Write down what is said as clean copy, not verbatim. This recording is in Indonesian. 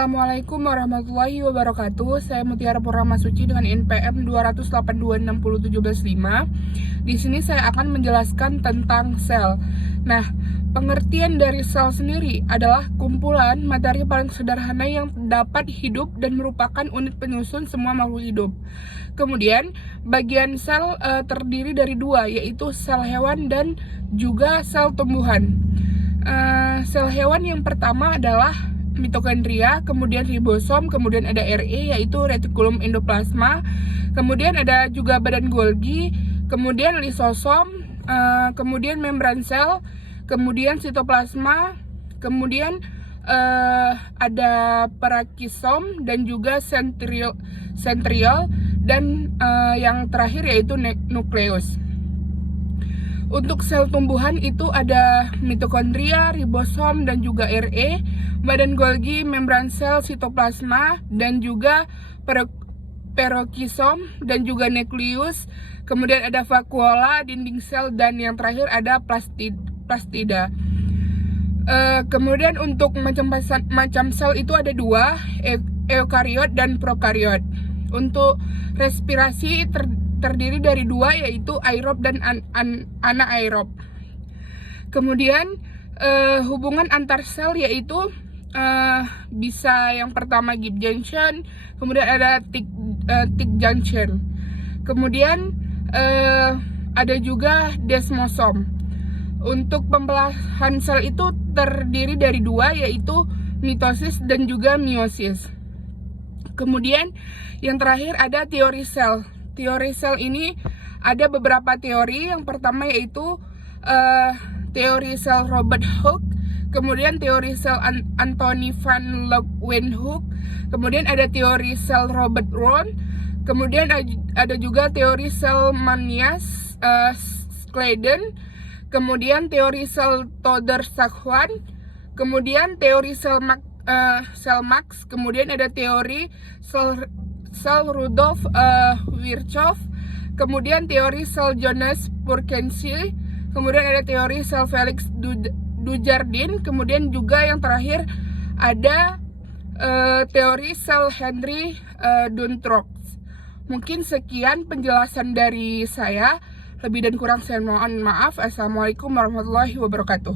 Assalamualaikum warahmatullahi wabarakatuh. Saya Mutiara Purnama Suci dengan NPM 282601715. Di sini saya akan menjelaskan tentang sel. Nah, pengertian dari sel sendiri adalah kumpulan materi paling sederhana yang dapat hidup dan merupakan unit penyusun semua makhluk hidup. Kemudian, bagian sel terdiri dari dua, yaitu sel hewan dan juga sel tumbuhan. Sel hewan yang pertama adalah mitokondria, kemudian ribosom, kemudian ada RE yaitu retikulum endoplasma, kemudian ada juga badan Golgi, kemudian lisosom, kemudian membran sel, kemudian sitoplasma, kemudian ada parakisom dan juga centriole dan yang terakhir yaitu nukleus. Untuk sel tumbuhan itu ada mitokondria, ribosom, dan juga RE, badan Golgi, membran sel, sitoplasma, dan juga perokisom, dan juga nukleus. Kemudian ada vakuola, dinding sel, dan yang terakhir ada plastida. Kemudian untuk macam sel itu ada dua, eukariot dan prokariot. Untuk respirasi terdiri dari dua, yaitu aerob dan anaerob. Kemudian hubungan antar sel yaitu bisa yang pertama Gibbs junction, kemudian ada Tick junction, kemudian ada juga desmosom. Untuk pembelahan sel itu terdiri dari dua, yaitu mitosis dan juga meiosis. Kemudian yang terakhir ada teori sel. Teori sel ini ada beberapa teori. Yang pertama yaitu teori sel Robert Hooke, kemudian teori sel Anthony van Leeuwenhoek, kemudian ada teori sel Robert Roon, kemudian ada juga teori sel Manias Sladen, kemudian teori sel Toder-Sachwan, kemudian teori sel Max, kemudian ada teori sel Rudolf Virchow, kemudian teori sel Jonas Purkinje, kemudian ada teori sel Felix Dujardin, kemudian juga yang terakhir ada teori sel Henry Duntreaux. Mungkin sekian penjelasan dari saya. Lebih dan kurang saya mohon maaf. Assalamualaikum warahmatullahi wabarakatuh.